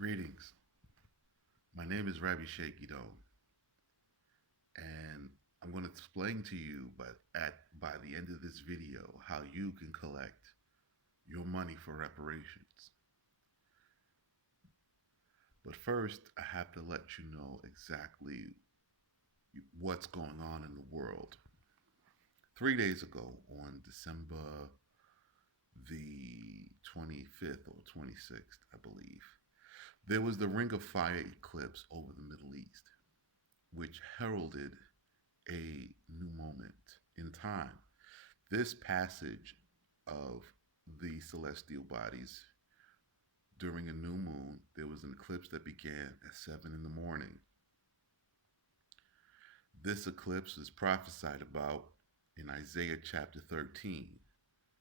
Greetings. My name is Rabbi Sheikh Edom, and I'm going to explain to you, by the end of this video, how you can collect your money for reparations. But first, I have to let you know exactly what's going on in the world. 3 days ago, on December the 25th or 26th, I believe, there was the Ring of Fire eclipse over the Middle East, which heralded a new moment in time. This passage of the celestial bodies during a new moon, there was an eclipse that began at 7 in the morning. This eclipse is prophesied about in Isaiah chapter 13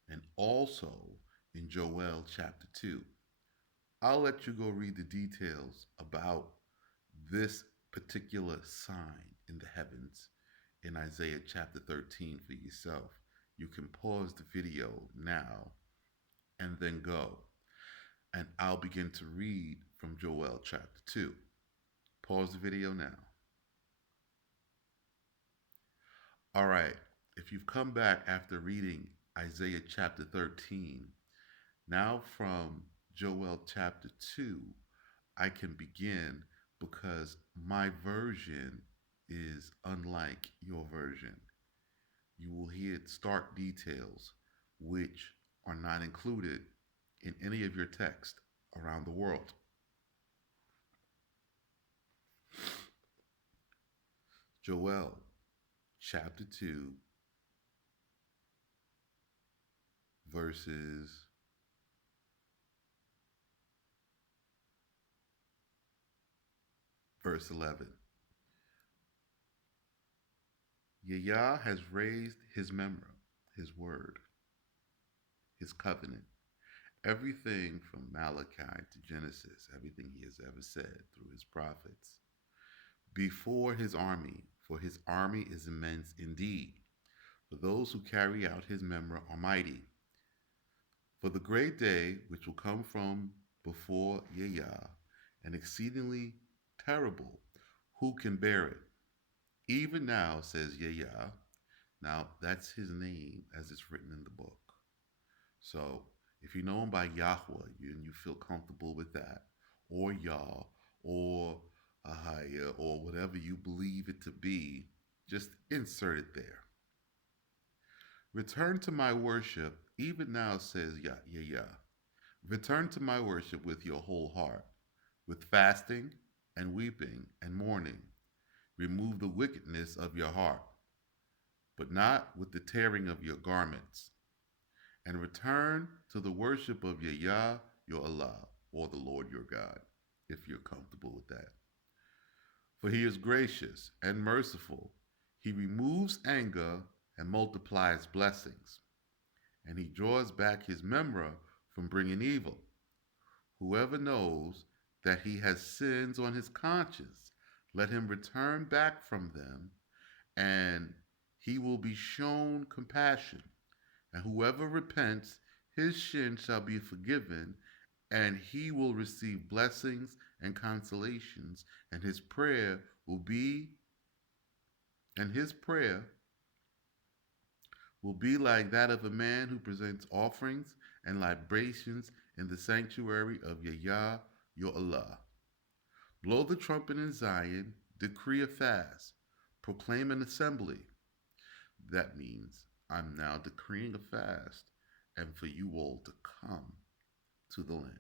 and also in Joel chapter 2. I'll let you go read the details about this particular sign in the heavens in Isaiah chapter 13 for yourself. You can pause the video now and then go. And I'll begin to read from Joel chapter 2. Pause the video now. All right, if you've come back after reading Isaiah chapter 13, now from Joel chapter 2, I can begin because my version is unlike your version. You will hear stark details which are not included in any of your text around the world. Joel chapter 2, verses verse 11. Yah has raised his memra, his word, his covenant, everything from Malachi to Genesis, everything he has ever said through his prophets, before his army, for his army is immense indeed. For those who carry out his memra are mighty. For the great day which will come from before Yah, and exceedingly terrible, who can bear it? Even now, says Yah. Now, that's his name as it's written in the book. So, if you know him by Yahweh and you feel comfortable with that, or Yah, or Ahaya, or whatever you believe it to be, just insert it there. Return to my worship, even now, says Yah. Return to my worship with your whole heart, with fasting and weeping and mourning. Remove the wickedness of your heart, but not with the tearing of your garments. And return to the worship of Yah, your Allah, or the Lord your God, if you're comfortable with that. For he is gracious and merciful. He removes anger and multiplies blessings. And he draws back his memra from bringing evil. Whoever knows that he has sins on his conscience, let him return back from them, and he will be shown compassion. And whoever repents, his sin shall be forgiven, and he will receive blessings and consolations, and his prayer will be like that of a man who presents offerings and libations in the sanctuary of Yah, your Allah. Blow the trumpet in Zion, decree a fast, proclaim an assembly. That means I'm now decreeing a fast and for you all to come to the land.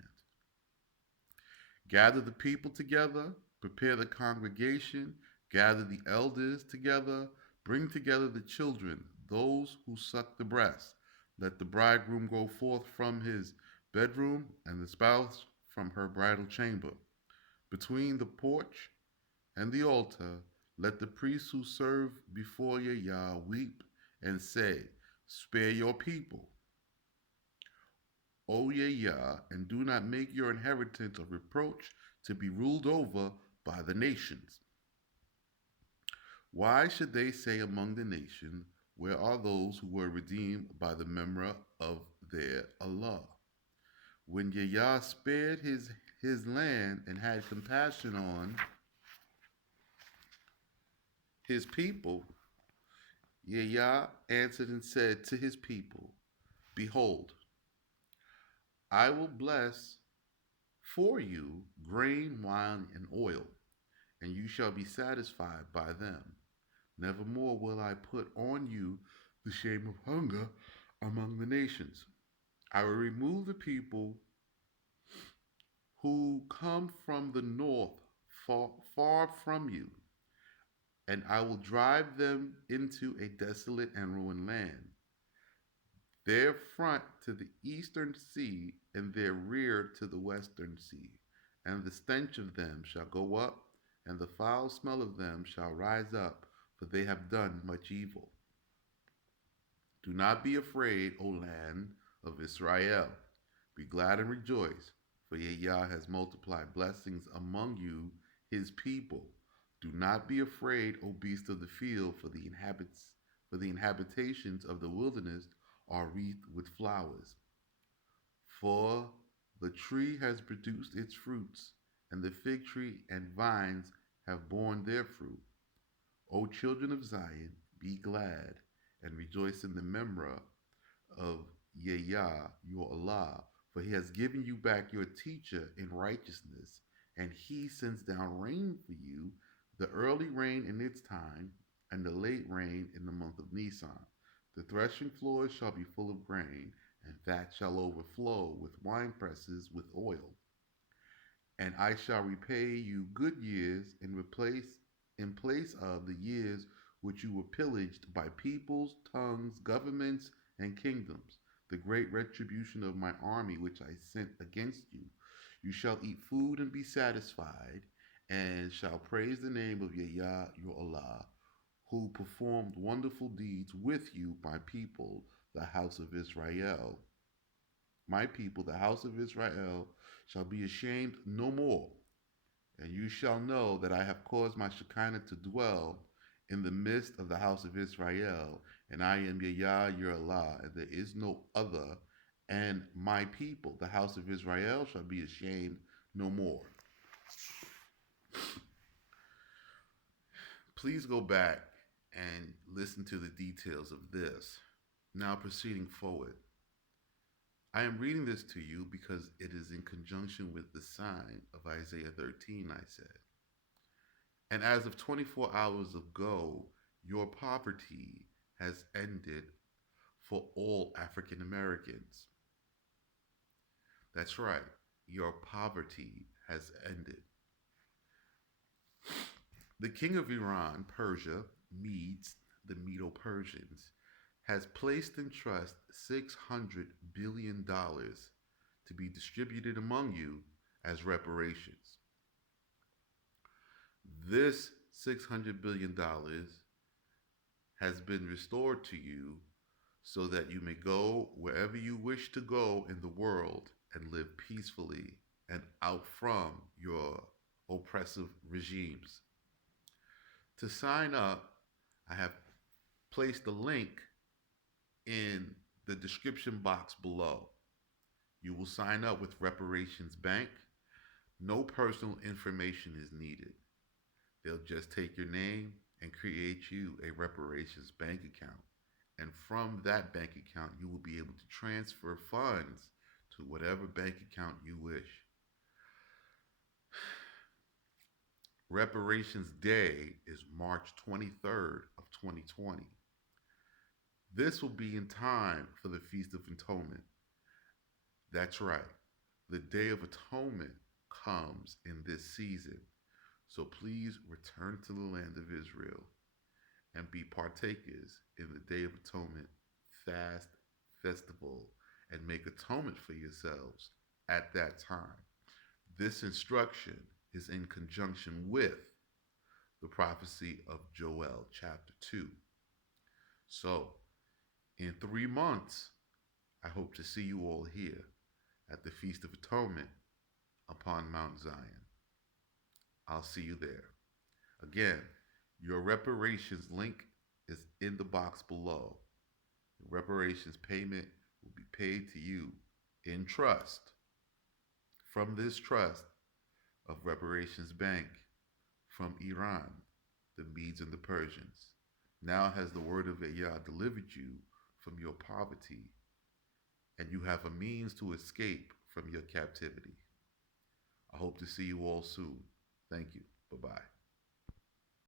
Gather the people together, prepare the congregation, gather the elders together, bring together the children, those who suck the breast. Let the bridegroom go forth from his bedroom and the spouse from her bridal chamber. Between the porch and the altar, let the priests who serve before Yah weep and say, spare your people, O Yah, and do not make your inheritance a reproach to be ruled over by the nations. Why should they say among the nations, where are those who were redeemed by the memra of their Allah? When Yah spared his his land and had compassion on his people, Yah answered and said to his people, behold, I will bless for you grain, wine, and oil, and you shall be satisfied by them. Nevermore will I put on you the shame of hunger among the nations. I will remove the people who come from the north far from you, and I will drive them into a desolate and ruined land, their front to the eastern sea, and their rear to the western sea. And the stench of them shall go up, and the foul smell of them shall rise up, for they have done much evil. Do not be afraid, O land of Israel. Be glad and rejoice, for Yah has multiplied blessings among you, his people. Do not be afraid, O beast of the field, for the inhabitations of the wilderness are wreathed with flowers. For the tree has produced its fruits, and the fig tree and vines have borne their fruit. O children of Zion, be glad and rejoice in the memory of Yah, your Allah, for he has given you back your teacher in righteousness, and he sends down rain for you, the early rain in its time, and the late rain in the month of Nisan. The threshing floors shall be full of grain, and that shall overflow with wine presses with oil. And I shall repay you good years in place of the years which you were pillaged by peoples, tongues, governments, and kingdoms, the great retribution of my army which I sent against you. You shall eat food and be satisfied, and shall praise the name of Yah your Allah, who performed wonderful deeds with you, my people, the house of Israel. My people, the house of Israel, shall be ashamed no more. And you shall know that I have caused my Shekinah to dwell in the midst of the house of Israel, and I am Yah your Allah, and there is no other. And my people, the house of Israel, shall be ashamed no more. Please go back and listen to the details of this. Now, proceeding forward. I am reading this to you because it is in conjunction with the sign of Isaiah 13, I said. And as of 24 hours ago, your poverty has ended for all African Americans. That's right, your poverty has ended. The king of Iran, Persia, Medes, the Medo Persians, has placed in trust $600 billion to be distributed among you as reparations. This $600 billion has been restored to you so that you may go wherever you wish to go in the world and live peacefully and out from your oppressive regimes. To sign up, I have placed a link in the description box below. You will sign up with Reparations Bank. No personal information is needed. They'll just take your name and create you a Reparations Bank account. And from that bank account, you will be able to transfer funds to whatever bank account you wish. Reparations Day is March 23rd of 2020. This will be in time for the Feast of Atonement. That's right. The Day of Atonement comes in this season. So please return to the land of Israel and be partakers in the Day of Atonement fast festival and make atonement for yourselves at that time. This instruction is in conjunction with the prophecy of Joel chapter 2. So, in 3 months, I hope to see you all here at the Feast of Atonement upon Mount Zion. I'll see you there. Again, your reparations link is in the box below. The reparations payment will be paid to you in trust. From this trust, of reparations bank from Iran, the Medes and the Persians. Now has the word of Yah delivered you from your poverty, and you have a means to escape from your captivity. I hope to see you all soon. Thank you. Bye bye.